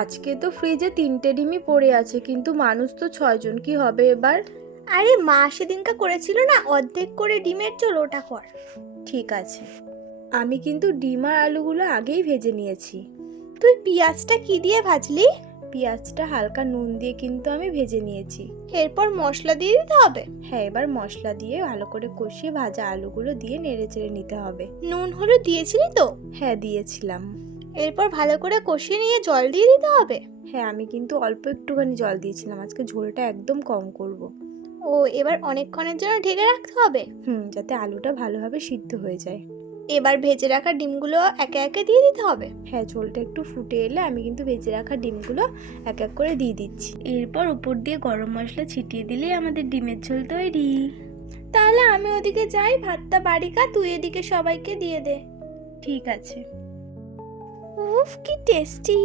আজকে তো ফ্রিজে 3টে ডিমই পড়ে আছে, কিন্তু মানুষ তো 6জন, কি হবে এবার? আরে মা সেদিনকা করেছিল না অর্ধেক করে ডিমের ঝোল, ওটা কর। ঠিক আছে। আমি কিন্তু ডিম আর আলুগুলো আগেই ভেজে নিয়েছি। তুই পেঁয়াজটা কি দিয়ে ভাজলি? পেঁয়াজটা হালকা নুন দিয়ে কিন্তু আমি ভেজে নিয়েছি। এরপর মশলা দিয়ে দিতে হবে? হ্যাঁ, এবার মশলা দিয়ে ভালো করে কষিয়ে ভাজা আলুগুলো দিয়ে নেড়ে চেড়ে নিতে হবে। নুন হলুদ দিয়েছিলি তো? হ্যাঁ, দিয়েছিলাম। এরপর ভালো করে কষিয়ে নিয়ে জল দিয়ে দিতে হবে? হ্যাঁ, আমি কিন্তু অল্প একটুখানি জল দিয়েছিলাম, আজকে ঝোলটা একদম কম করব। ও, এবার অনেকক্ষণের জন্য ঢেকে রাখতে হবে? যাতে আলুটা ভালোভাবে সিদ্ধ হয়ে যায়। এবার ভেজে রাখা ডিমগুলো একে একে দিয়ে দিতে হবে? হ্যাঁ, ঝোলটা একটু ফুটে এলে আমি কিন্তু ভেজে রাখা ডিমগুলো এক এক করে দিয়ে দিচ্ছি। এরপর উপর দিয়ে গরম মশলা ছিটিয়ে দিলেই আমাদের ডিমের ঝোল তৈরি। তাহলে আমি ওদিকে যাই, ভাতটা বাড়ি খা, তুই এদিকে সবাইকে দিয়ে দে। ঠিক আছে। উফ, কি টেস্টি!